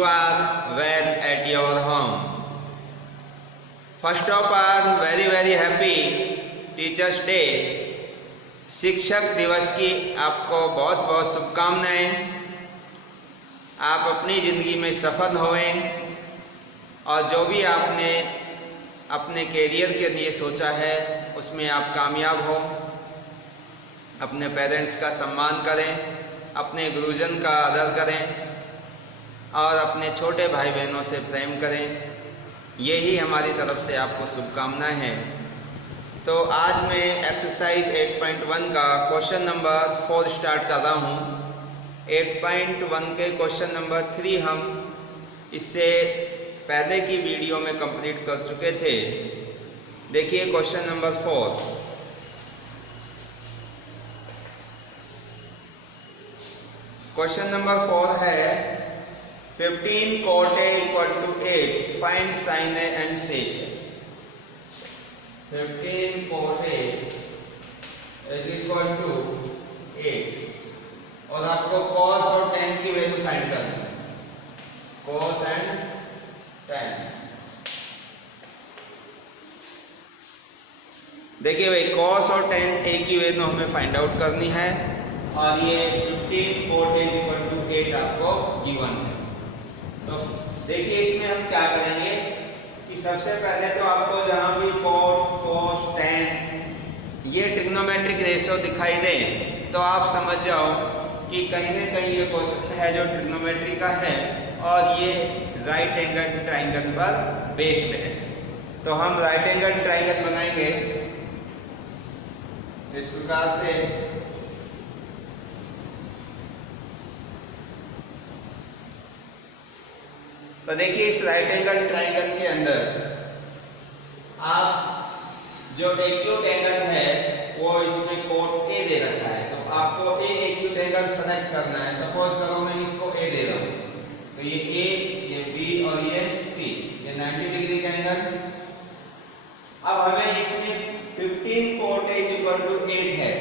you are well at your home. First of all, very happy teachers day. शिक्षक दिवस की आपको बहुत बहुत शुभकामनाएं। आप अपनी ज़िंदगी में सफल होवें और जो भी आपने अपने कैरियर के लिए सोचा है उसमें आप कामयाब हो। अपने पेरेंट्स का सम्मान करें, अपने गुरुजन का आदर करें और अपने छोटे भाई बहनों से प्रेम करें। यही हमारी तरफ से आपको शुभकामनाएं हैं। तो आज मैं एक्सरसाइज 8.1 का क्वेश्चन नंबर 4 स्टार्ट कर रहा हूँ। 8.1 के क्वेश्चन नंबर 3 हम इससे पहले की वीडियो में कंप्लीट कर चुके थे। देखिए क्वेश्चन नंबर 4। क्वेश्चन नंबर 4 है 15 cot A equal to 8, find sin A and sec A। 15 cot A is equal to 8 और आपको cos और tan की वैल्यू फाइंड करनी है। cos and tan। देखिए भाई, cos और tan A की वैल्यू हमें फाइंड आउट करनी है और ये 15 cot A equal to 8 आपको गिवन है। तो देखिए इसमें हम क्या करेंगे कि सबसे पहले तो आपको जहां भी cot, cos, tan ये ट्रिग्नोमेट्रिक रेशियो दिखाई दे तो आप समझ जाओ कि कहीं ना कहीं ये क्वेश्चन है जो ट्रिग्नोमेट्री का है और ये राइट एंगल ट्राइंगल पर बेस्ड है। तो हम राइट एंगल ट्राइंगल बनाएंगे इस प्रकार से। तो देखिए इस राइट एंगल ट्राइंगल के अंदर आप जो एक्यूट एंगल है वो इसमें कोट ए दे रखा है, तो आपको ए एक्यूट एंगल सेलेक्ट करना है। सपोज करो मैं इसको ए दे रहा हूं, तो ये ए, ये बी और ये सी, ये 90 डिग्री का एंगल। अब हमें इसमें 15 कोट ए इक्वल टू 8 है।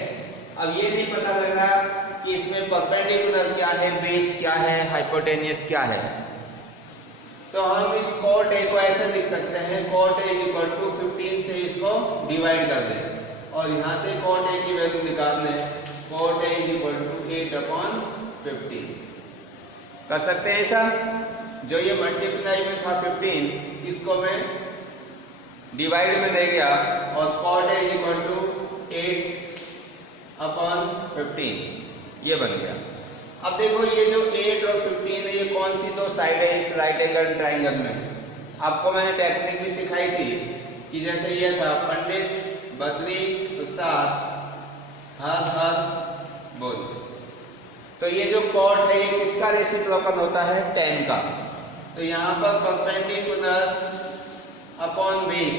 अब ये नहीं पता लग रहा कि इसमें परपेंडिकुलर क्या है, बेस क्या है, हाइपोटेनियस क्या है। तो हम इस cot A को ऐसे लिख सकते हैं, cot A इक्वल टू 15 से इसको डिवाइड कर दें और यहाँ से cot A की वैल्यू निकाल लें। cot A इक्वल टू 8/15 कर सकते हैं ऐसा। जो ये मल्टीप्लाई में था 15, इसको मैं डिवाइड में दे गया और cot A इक्वल टू 8/15 ये बन गया। अब देखो ये जो 8 और 15 है ये कौन सी दो साइड है इस राइट एंगल ट्राइंगल में। आपको मैंने टेक्निक भी सिखाई थी कि जैसे ये था पंडित बदली प्रसाद हर बोल। तो ये जो cot है ये किसका रेसिप्रोकल होता है, tan का। तो यहाँ पर परपेंडिकुलर अपॉन बेस,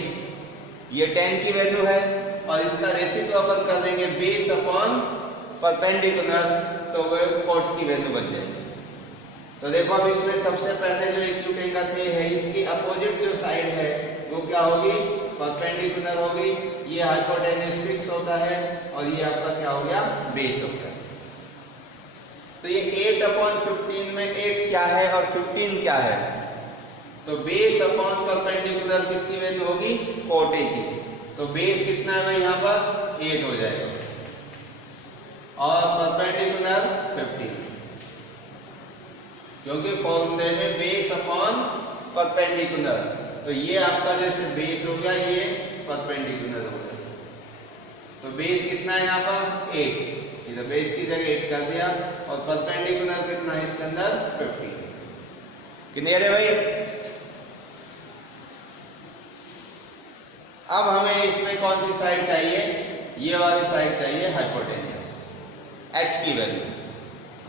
ये tan की वैल्यू है और इसका रेसिप्रोकल कर देंगे बेस अपॉन परपेंडिकुलर, तो वो cot की वैल्यू बन जाएगी। तो देखो अब इसमें सबसे पहले जो एक्यूट एंगल है इसकी अपोजिट जो साइड है वो क्या होगी, परपेंडिकुलर होगी। ये हाइपोटेन्यूज फिक्स होता है और ये आपका क्या हो गया, बेस हो गया। तो ये 8/15 में 8 क्या है और 15 क्या है, तो बेस अपॉन परपेंडिकुलर किसकी वैल्यू होगी, cot A की। तो बेस कितना है यहाँ पर 8 हो जाएगा और परपेंडिकुलर 15, क्योंकि फॉर्मूले में बेस अपॉन परपेंडिकुलर। तो ये आपका जैसे बेस हो गया, ये परपेंडिकुलर हो गया। तो बेस कितना है यहाँ पर 8, इधर बेस की जगह 8 कर दिया और परपेंडिकुलर कितना है इसके अंदर 15। क्लियर है भाई। अब हमें इसमें कौन सी साइड चाहिए, ये वाली साइड चाहिए, हाइपोटेन्यूस h की वैल्यू।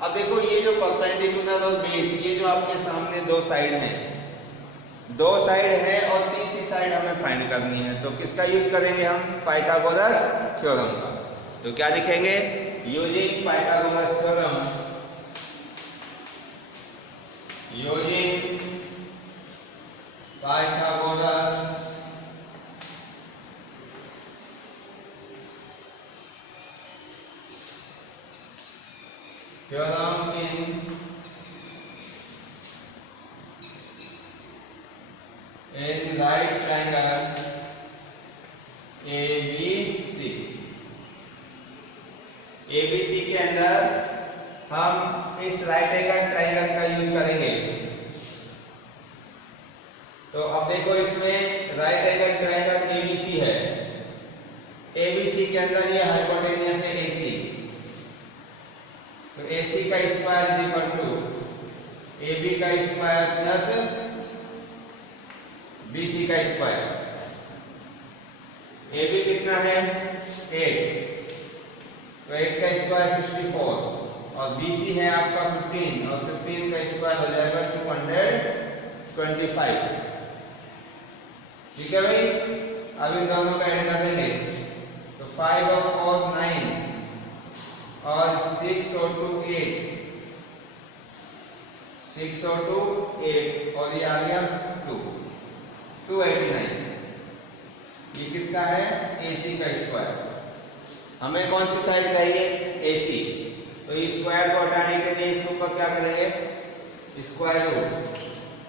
अब देखो ये जो परपेंडिकुलर और बेस, ये जो आपके सामने दो साइड हैं, दो साइड है और तीसरी साइड हमें फाइंड करनी है। तो किसका यूज करेंगे हम, पाइथागोरस थ्योरम का। तो क्या लिखेंगे, using Pythagoras theorem, using Pythagoras theorem in in right triangle ABC। ABC के अंदर हम इस राइट एंगल ट्रायंगल का यूज करेंगे। तो अब देखो इसमें राइट एंगल ट्रायंगल ABC है। ABC के अंदर ये हाइपोटेन्यूस है AC। तो AC का square is equal to AB का स्क्वायर प्लस BC का स्क्वायर। AB कितना है 8, तो 8 का स्क्वायर 64 और BC है आपका 15 और 15 का स्क्वायर हो जाएगा 225। ठीक है भाई, अब इन दोनों का ऐड कर देंगे तो 5 और 4 9 और 6 और 2 8, 6 और 2 8 और ये आ गया 289। ये किसका है AC का स्क्वायर। हमें कौन सी साइड चाहिए AC। तो इस स्क्वायर को हटाने के लिए इसके ऊपर क्या करेंगे स्क्वायर रूट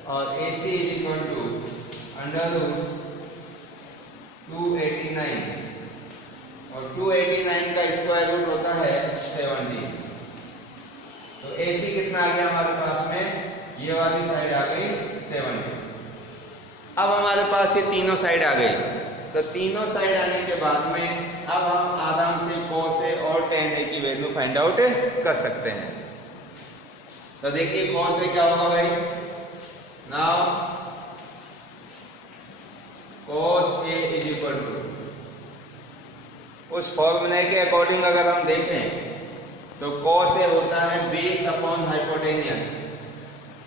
और AC is equal to under root 289 और 289 का स्क्वायर रूट होता है 70। तो AC कितना आ गया हमारे पास में, ये वाली साइड आ गई 70। अब हमारे पास ये तीनों साइड आ गई। तो तीनों साइड आने के बाद में अब हम आराम से cos A और tan A की वैल्यू फाइंड आउट कर सकते हैं। तो देखिए cos A क्या होगा भाई, now cos A is equal to, उस फॉर्मूले के अकॉर्डिंग अगर हम देखें तो cos A होता है बेस अपॉन हाइपोटेनियस।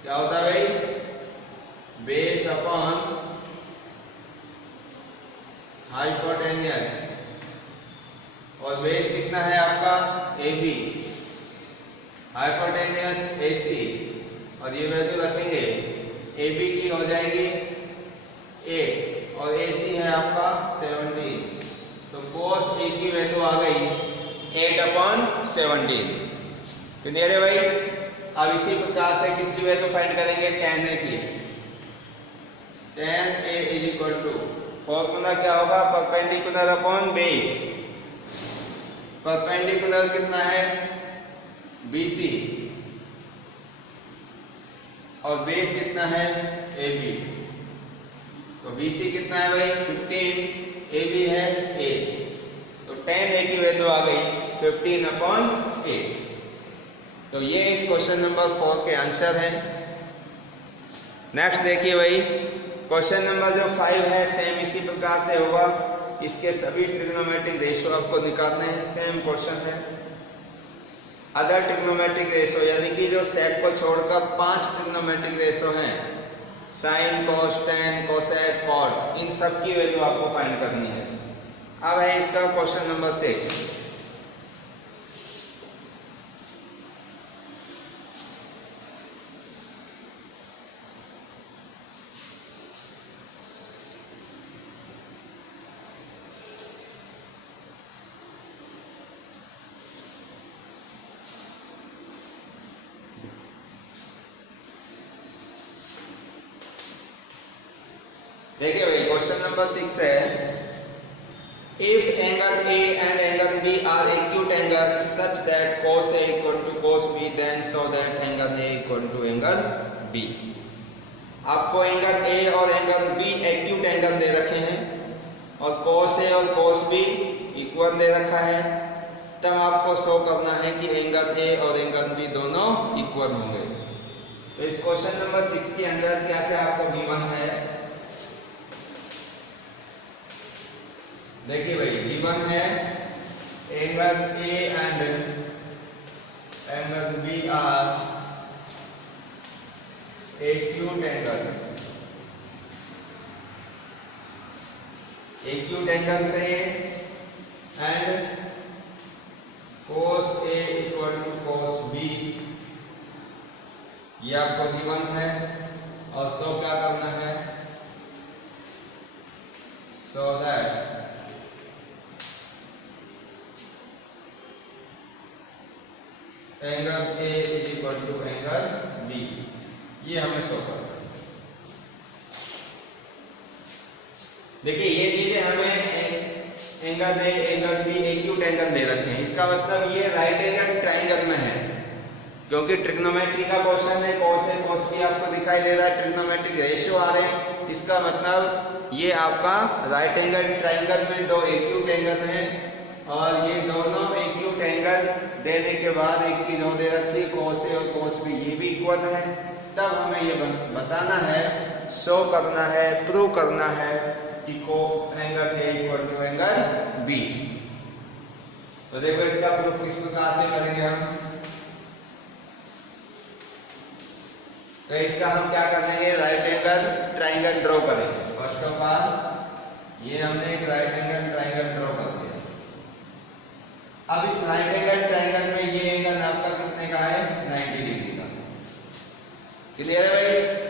क्या होता है भाई, बेस अपॉन हाइपोटेनियस। और बेस कितना है आपका AB, हाइपोटेनियस AC और ये वैल्यू रखेंगे AB की हो जाएगी 8 और AC है आपका 17। तो cos A की वैल्यू आ गई 8/17। क्लियर है भाई। अब इसी प्रकार से किसकी वैल्यू फाइंड करेंगे tan A की। tan A is equal to formula क्या होगा, परपेंडिकुलर अपॉन बेस। परपेंडिकुलर कितना है BC और बेस कितना है AB। तो BC कितना है भाई 15, AB है 8, तो tan A की वैल्यू आ गई 15/8। तो ये इस क्वेश्चन नंबर 4 के आंसर हैं। नेक्स्ट देखिए भाई, क्वेश्चन नंबर जो 5 है सेम इसी प्रकार से होगा। इसके सभी ट्रिग्नोमेट्रिक रेशो आपको निकालने हैं, सेम क्वेश्चन है। अदर ट्रिग्नोमेट्रिक रेशो यानी कि जो सेट को छोड़कर 5 ट्रिग्नोमेट्रिक रेशो हैं, sine cos tan cosec cot, इन सब की वैल्यू आपको फाइंड करनी है। अब है इसका क्वेश्चन नंबर 6। देखिए भाई क्वेश्चन नंबर 6 है, if angle A and angle B are acute angle such that cos A equal to cos B then so that angle A equal to angle B। आपको angle A और angle B acute angle दे रखे हैं और cos A और cos B equal दे रखा है। तब आपको शो करना है कि एंगल A और एंगल B दोनों इक्वल होंगे। तो इस क्वेश्चन नंबर 6 के अंदर क्या क्या आपको गिवन है, देखिए भाई गिवन है angle A and angle B are acute angles. Acute angles है and cos A equal to cos B, ये आपको गिवन है। और सो क्या करना है, so that angle A is equal to angle B, ये हमें शो करना है। देखिए ये चीजें हमें angle A, angle B, acute angle दे रखे हैं। इसका मतलब ये राइट एंगल ट्राइंगल में है, क्योंकि ट्रिग्नोमेट्री का क्वेश्चन है। कॉस ए कॉस बी आपको दिखाई दे रहा है, ट्रिग्नोमेट्रिक रेशियो आ रहे हैं। इसका मतलब ये आपका राइट एंगल ट्राइंगल में दो एक्यूट एंगल हैं, और ये दोनों एक्यूट एंगल देने के बाद एक चीज और दे रखी है, कॉस ए और कॉस बी ये भी इक्वल है। तब हमें ये बताना है, शो करना है, प्रूव करना है कि को angle A equal to angle B. तो देखो इसका प्रूफ किस प्रकार से करेंगे हम। तो इसका हम क्या कर देंगे, राइट एंगल ट्राइंगल ड्रॉ करेंगे। फर्स्ट ऑफ ऑल ये हमने एक राइट एंगल ट्राइंगल ड्रॉ कर दिया। अब इस राइट एंगल ट्राइंगल में ये एंगल आपका कितने का है, 90 डिग्री का। क्लियर है भाई।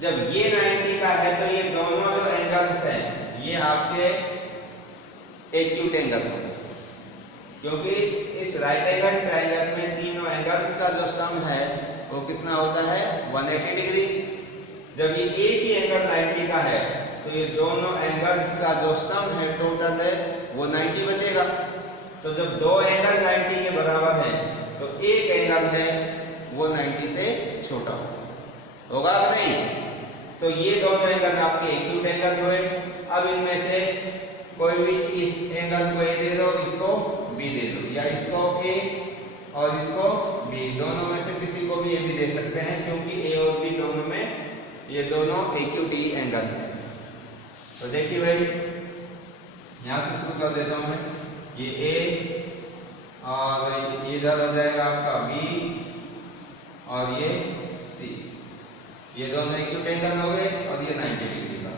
जब ये 90 का है तो ये दोनों जो एंगल्स हैं ये आपके एक्यूट एंगल होंगे, क्योंकि इस राइट एंगल ट्राइंगल में तीनों एंगल्स का जो सम है वो कितना होता है, 180 डिग्री। जब ये एक ही एंगल 90 का है तो ये दोनों एंगल्स का जो सम है टोटल है वो 90 बचेगा। तो जब दो एंगल 90 के बराबर है तो एक एंगल है वो 90 से छोटा होगा कि नहीं। तो ये दोनों एंगल आपके एक्यूट एंगल हुए। अब इनमें से कोई भी इस एंगल को ए दे दो, इसको बी दे दो, या इसको ए और इसको बी, दोनों में से किसी को भी ए भी दे सकते हैं, क्योंकि ए और बी दोनों में ये दोनों एक्यूट एंगल है। तो देखिए भाई यहां से शुरू कर देता हूं मैं। ये ए और इधर हो जाएगा आपका बी और ये सी, ये दोनों एक्यूट एंगल हो गए और ये 90 डिग्री का।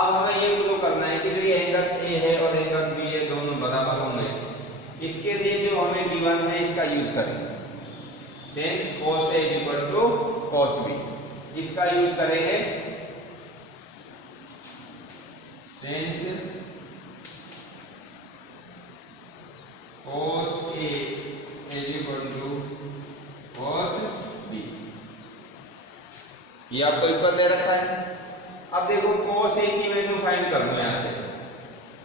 अब हमें ये प्रूव करना है कि जो ये एंगल ए है और एंगल बी है दोनों बराबर होंगे। इसके लिए जो हमें गिवन है इसका यूज करेंगे, since cos A equal to cos B, इसका यूज करेंगे। Since cos A equal to cos B, ये आपको इक्वल दे रखा है। अब देखो cos A की वैल्यू फाइंड कर लो यहां से।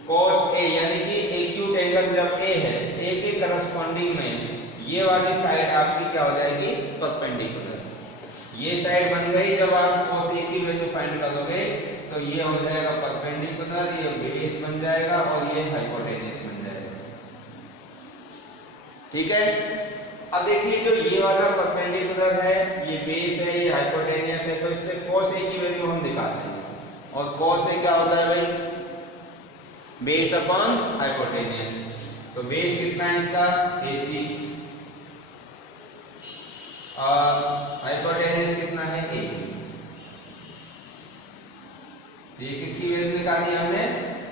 cos A यानी कि एक्यूट एंगल जब A है, A के करस्पॉन्डिंग में ये वाली साइड आपकी क्या हो जाएगी, परपेंडिकुलर। ये साइड बन गई। जब आप cos A की वैल्यू फाइंड करोगे तो ये हो जाएगा परपेंडिकुलर, ये बेस बन जाएगा और ये हाइपोटेन्यूज बन जाएगा। ठीक है। अब देखिए जो ये वाला परपेंडिकुलर है, ये बेस है, ये हाइपोटेन्यूज है, तो इससे cos A की वैल्यू हम दिखाते हैं। और cos A क्या होता है भाई, बेस अपॉन हाइपोटेन्यूज। तो बेस कितना है इसका, AC, और हाइपोटेन्यूज कितना है, AB। तो ये किसकी वैल्यू निकाली हमने,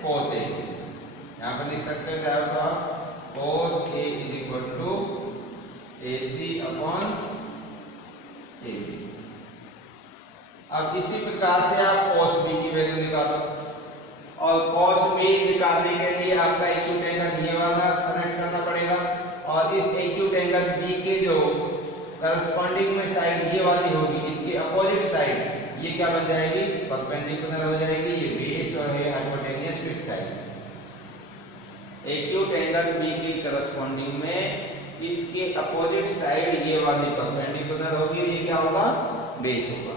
cos A। यहां पर लिख सकते हो चाहे तो आप cos A is equal to AC upon AB। अब इसी प्रकार से आप cos B की वैल्यू निकालो, और cos B निकालने के लिए आपका एक्यूट एंगल ये वाला सेलेक्ट करना पड़ेगा, और इस एक्यूट एंगल B के जो करस्पॉन्डिंग में साइड ये वाली होगी, इसकी अपोजिट साइड ये क्या बन जाएगी, परपेंडिकुलर हो जाएगी। ये बेस और ये hypotenuse fix side. Acute angle B की करस्पॉन्डिंग में इसके अपोजिट साइड ये वाली परपेंडिकुलर होगी, ये क्या होगा, बेस होगा।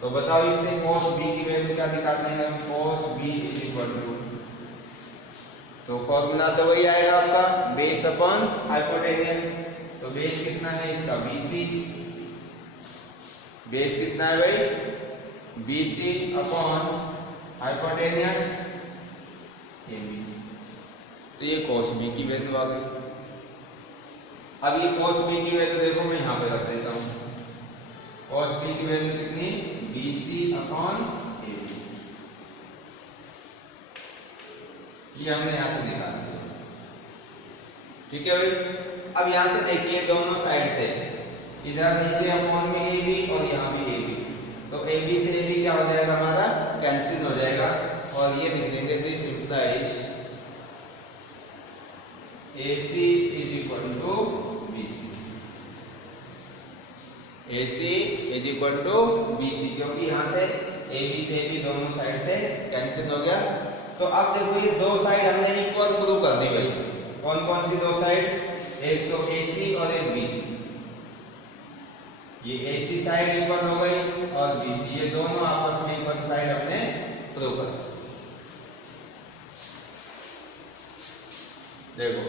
तो बताओ इससे cos B की वैल्यू क्या निकालते हैं हम, cos B is equal to, तो फॉर्मूला तो वही आएगा आपका, बेस अपॉन हाइपोटेन्यूज। तो बेस कितना है इसका, BC। बेस कितना है भाई, BC अपॉन हाइपोटेन्यूज AB। तो ये cos B की वैल्यू आ गई। अब ये cos B की वैल्यू देखो मैं यहाँ पे रख देता हूँ। cos B की वैल्यू कितनी, BC अपॉन AB। ये हमने यहाँ से निकाल दिया। ठीक है भाई। अब यहाँ से देखिए दोनों साइड से, इधर नीचे अपॉन में AB और यहाँ भी AB, तो AB से AB क्या हो जाएगा हमारा, कैंसिल हो जाएगा। और ये लिख देंगे please simplify AC is equal to BC। AC is equal to BC, क्योंकि यहाँ से ए बी से भी दोनों साइड से कैंसिल हो गया। तो अब देखो ये दो साइड हमने इक्वल प्रूव कर दी भाई। कौन कौन सी दो साइड? एक तो AC और एक BC। ये AC साइड इक्वल हो गई और BC, ये दोनों आपस में इक्वल साइड हमने प्रूव कर दी। देखो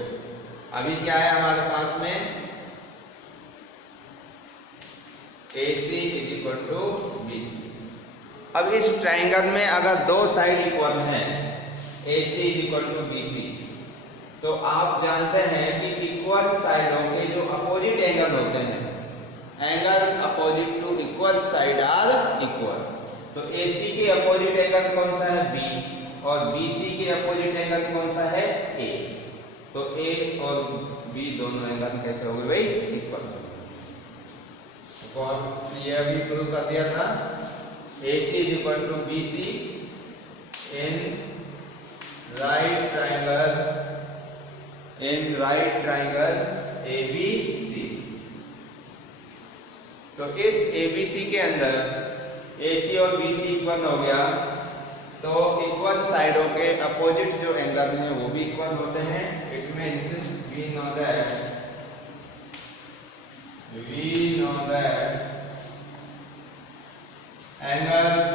अभी क्या है हमारे पास में, AC is equal to BC। अब इस ट्राइंगल में अगर दो साइड इक्वल हैं, AC is equal to BC, तो आप जानते हैं कि इक्वल साइडों के जो अपोजिट एंगल होते हैं, angle opposite to equal side are equal. तो AC के अपोजिट एंगल कौन सा है? B, और BC के अपोजिट एंगल कौन सा है? A। तो A और B दोनों एंगल कैसे हो गए भाई? इक्वल। तो ये अभी प्रूव कर दिया था, AC is equal to BC in right triangle ABC। तो इस ABC के अंदर AC और BC इक्वल हो गया, तो इक्वल साइडों के अपोजिट जो एंगल हैं वो भी इक्वल होते हैं। It means we know that angles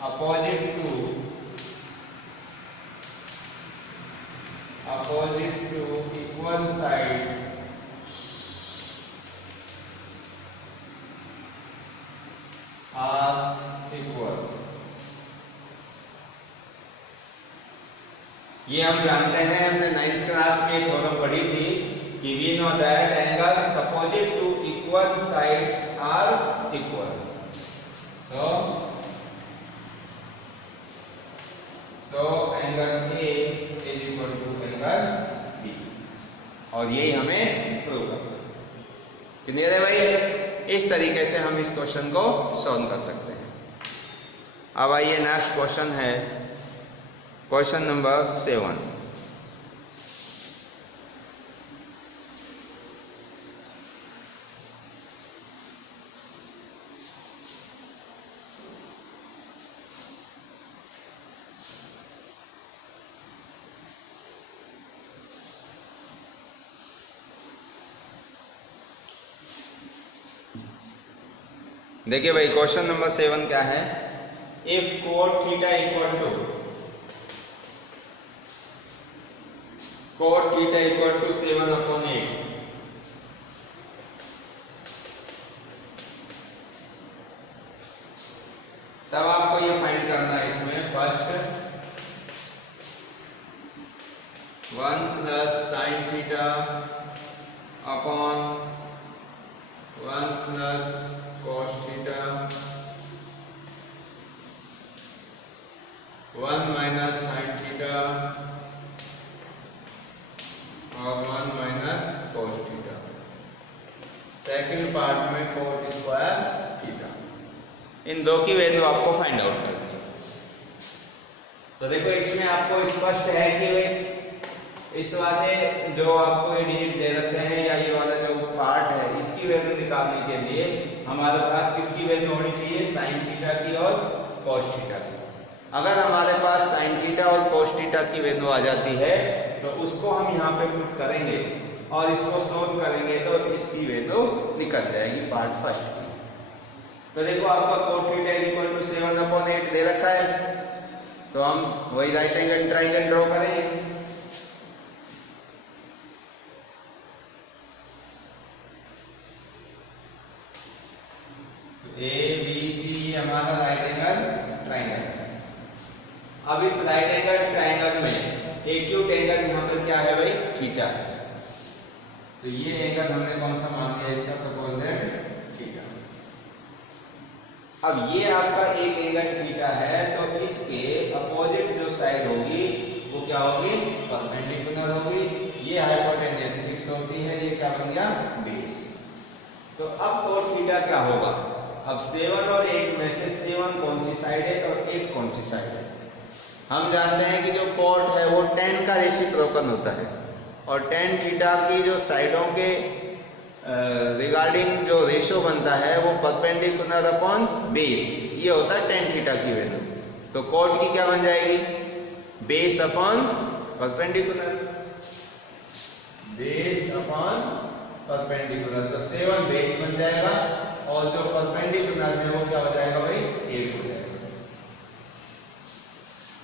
opposite to equal side are equal। ये हम जानते हैं, हमने 9th क्लास में एक थ्योरम पढ़ी थी कि we know that angles opposite to equal sides are equal। So angle A is equal to angle B, और यही हमें प्रूव करना है। क्लियर है भाई? इस तरीके से हम इस क्वेश्चन को सॉल्व कर सकते हैं। अब आइए नेक्स्ट क्वेश्चन है, क्वेश्चन नंबर 7। देखिए भाई क्वेश्चन नंबर 7 क्या है? If cot theta equal to 7/8, तब आपको ये फाइंड करना है। इसमें first 1 plus sine theta upon 1 plus cos theta 1 minus sine theta और 1 minus cos theta. Second part में cot स्क्वायर थीटा। इन दो की वैल्यू आपको फाइंड आउट करनी है। तो देखो इसमें आपको स्पष्ट है कि इस वाले जो आपको ये डिजिट दे रखे हैं या ये वाला जो पार्ट है, इसकी वैल्यू निकालने के लिए हमारे पास किसकी वैल्यू होनी चाहिए? साइन थीटा की और cos थीटा की। अगर हमारे पास साइन थीटा और cos थीटा की वैल्यू आ जाती है तो उसको हम यहाँ पे पुट करेंगे और इसको सोल्व करेंगे तो इसकी वैल्यू निकल जाएगी पार्ट फर्स्ट की। तो देखो आपका cot थीटा इक्वल टू 7/8 दे रखा है, तो हम वही राइट एंगल ट्राइंगल ड्रॉ करेंगे। ABC हमारा राइट एंगल ट्राइंगल है। अब इस राइट एंगल ट्राइंगल में एक्यूट एंगल यहाँ पर क्या है भाई? थीटा है। तो ये एंगल हमने कौन सा मान लिया इसका? Suppose that theta. अब ये आपका एक एंगल थीटा है, तो इसके अपोजिट जो साइड होगी वो क्या होगी? परपेंडिकुलर होगी। ये हाइपोटेन्यूज फिक्स होती है, ये क्या बन गया? बेस। तो अब cot थीटा क्या होगा? अब 7 और 8 में से 7 कौन सी साइड है और 8 कौन सी साइड है? हम जानते हैं कि जो cot है वो tan का रेसिप्रोकल होता है, और tan थीटा की जो साइडों के रिगार्डिंग जो रेशो बनता है वो परपेंडिकुलर अपॉन बेस, ये होता है टेन थीटा की वैल्यू। तो कॉट की क्या बन जाएगी, base upon perpendicular, base upon perpendicular, तो 7 बेस बन जाएगा और जो परपेंडिकुलर है वो क्या हो जाएगा भाई, 8 हो जाएगा।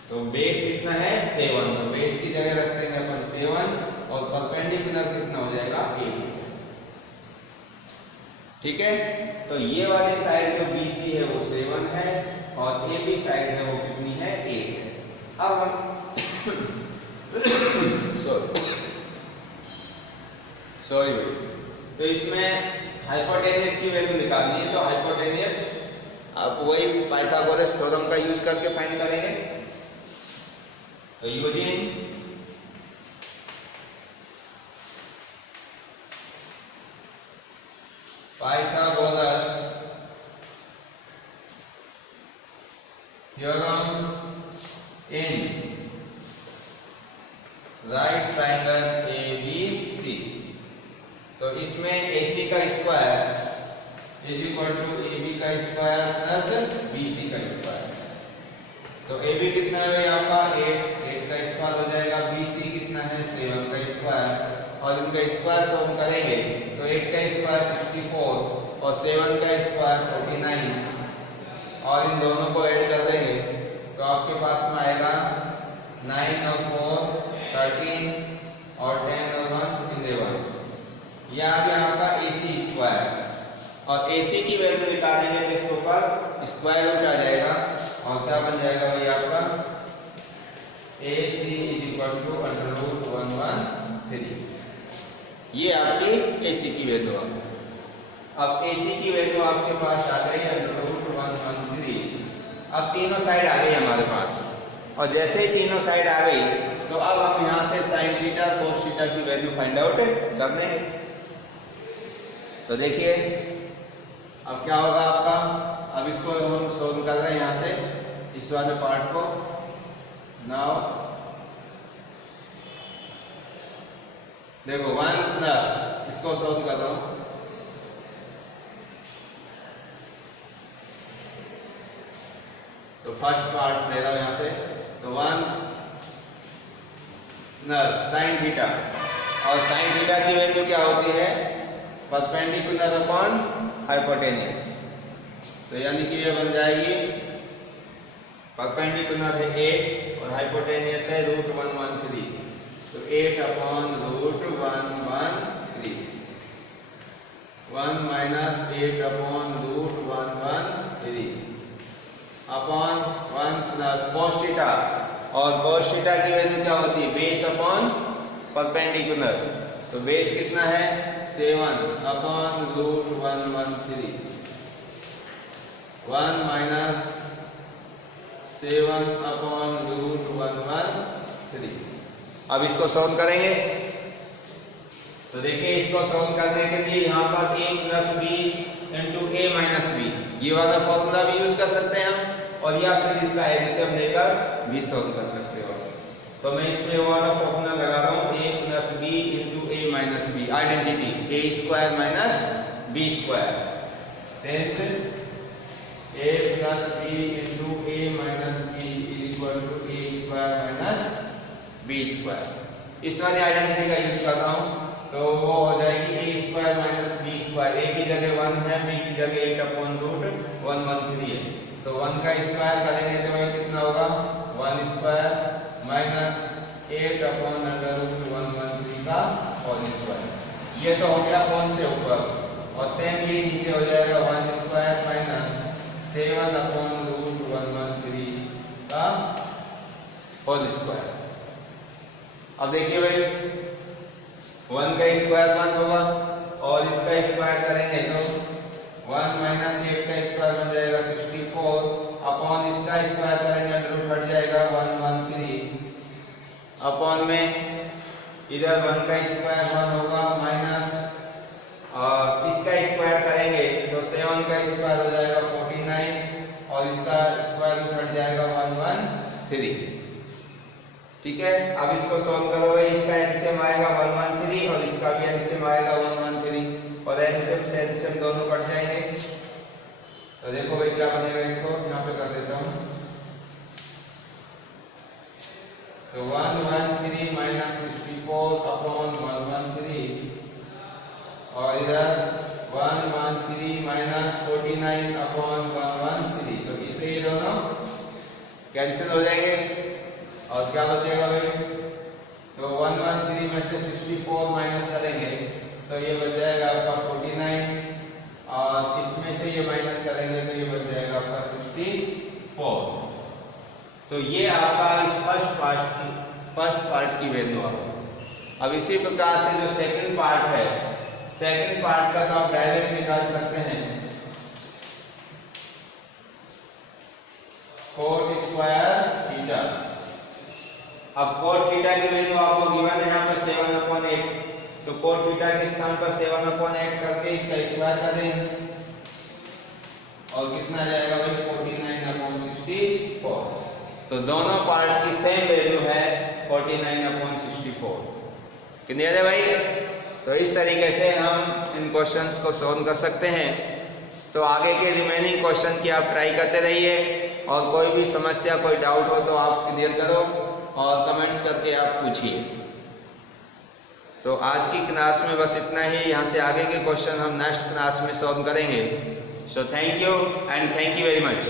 तो बेस कितना है 7, तो बेस की जगह रख देंगे अपन 7 और परपेंडिकुलर कितना हो जाएगा 8। ठीक है, तो ये वाली साइड जो BC है वो 7 है और AB साइड है वो कितनी है, 8 है। अब हम सॉरी भाई, तो इसमें हाइपोटेनियस की वैल्यू निकालनी है, तो हाइपोटेनियस आप वही पाइथागोरस थ्योरम का यूज करके फाइंड करेंगे। तो using Pythagoras theorem in right triangle ABC, तो इसमें AC का square is equal to AB का स्क्वायर प्लस BC का स्क्वायर। तो AB कितना है आपका 8 का स्क्वायर हो जाएगा, BC कितना है 7 का स्क्वायर, और इनका स्क्वायर सॉल्व करेंगे तो 8 का स्क्वायर 64 और 7 का स्क्वायर 49, और इन दोनों को ऐड कर देंगे तो आपके पास में आएगा 9 और 4 13 और 10 और 1 11, यह आ गया आपका AC स्क्वायर। और AC की वैल्यू निकालेंगे तो इसके ऊपर स्क्वायर रूट आ जाएगा और क्या बन जाएगा भाई आपका AC is equal to under root 113, ये आपकी AC की वैल्यू आ गई। अब AC की वैल्यू आपके पास आ गई अंडर रूट 113। अब तीनों साइड आ गई हमारे पास, और जैसे ही तीनों साइड आ गई तो अब हम यहाँ से साइन थीटा कोस थीटा की वैल्यू फाइंड आउट कर देंगे। तो देखिए अब क्या होगा आपका, अब इसको हम सोल्व कर रहे हैं यहाँ से इस वाले पार्ट को। नाउ देखो 1 प्लस, इसको सोल्व कर रहा हूँ, तो फर्स्ट पार्ट ले रहा हूँ यहाँ से, तो 1 प्लस साइन थीटा, और साइन थीटा की वैल्यू क्या होती है, परपेंडिकुलर अपॉन हाइपोटेनियस। तो यानी कि ये बन जाएगी, परपेंडिकुलर है 8 और हाइपोटेनियस है रूट 113, तो 8 upon root 113, 1 minus 8 upon root 113 upon 1 plus cos theta, और cos थीटा की वैल्यू क्या होती है, बेस अपॉन परपेंडिकुलर, तो बेस कितना है 7 upon root 113, 1 minus 7 upon root 113। अब इसको सॉल्व करेंगे, तो देखिए इसको सॉल्व करने के लिए यहाँ पर a plus B into A minus B, ये वाला फॉर्मूला भी यूज कर सकते हैं हम, और या फिर इसका एलसीएम लेकर भी सॉल्व कर सकते हो। तो मैं इसमें वो वाला फॉर्मूला लगा रहा हूँ, a plus B into A minus B, identity a square minus B square, hence a plus B into A minus B equal to a square minus B square. इस वाली आइडेंटिटी का यूज कर रहा हूँ, तो वो हो जाएगी a square minus B square, a की जगह 1 है, b की जगह 8 अपॉन रूट 113 है, तो 1 का स्क्वायर करेंगे तो वही कितना होगा 1 square minus 8 upon under root 113 का होल स्क्वायर। ये तो हो गया कौन से ऊपर, और सेम ये नीचे हो जाएगा 1 स्क्वायर माइनस 7 अपॉन रूट 113 का होल स्क्वायर। अब देखिए भाई 1 का स्क्वायर 1 होगा और इसका स्क्वायर करेंगे तो 1 माइनस 8 का स्क्वायर बन जाएगा 64 अपॉन इसका स्क्वायर करेंगे अंडर रूट हट जाएगा 113 अपॉन में इधर 1 का स्क्वायर 1 होगा माइनस इसका स्क्वायर करेंगे तो 7 का स्क्वायर हो जाएगा 49 और इसका स्क्वायर रूट हट जाएगा 113। ठीक है, अब इसको सॉल्व करो भाई, इसका एलसीएम आएगा 113 और इसका भी एलसीएम आएगा 113। और एलसीएम से एलसीएम दोनों कट जाएंगे। तो देखो भाई क्या बनेगा, इसको यहाँ पे कर देता हूँ। तो 113 माइनस 64 अपॉन 113 और इधर 113 माइनस 49 अपॉन 113। तो इससे ये दोनों कैंसिल हो जाएंगे और क्या बचेगा भाई, तो 113 में से 64 माइनस करेंगे तो ये बच जाएगा आपका 49 और इसमें से ये माइनस करेंगे तो ये बच जाएगा आपका 64। तो ये आपका इस फर्स्ट पार्ट की वैल्यू आ गई। अब इसी प्रकार से जो सेकंड पार्ट है, सेकंड पार्ट का तो आप डायरेक्ट निकाल सकते हैं, कोट स्क्वायर थीटा। अब कोट थीटा की वैल्यू आपको गिवन है यहाँ पर 7/8, तो कोट थीटा के स्थान पर 7/8 करके इसका स्क्वायर कर देंगे और कितना जाएगा भाई 49/64। तो दोनों पार्ट की सेम वैल्यू है 49/64। क्लियर है भाई? तो इस तरीके से हम इन क्वेश्चंस को सॉल्व कर सकते हैं। तो आगे के रिमेनिंग क्वेश्चन की आप ट्राई करते रहिए और कोई भी समस्या, कोई डाउट हो तो आप क्लियर करो और कमेंट्स करके आप पूछिए। तो आज की क्लास में बस इतना ही। यहाँ से आगे के क्वेश्चन हम नेक्स्ट क्लास में सॉल्व करेंगे। So thank you and thank you very much.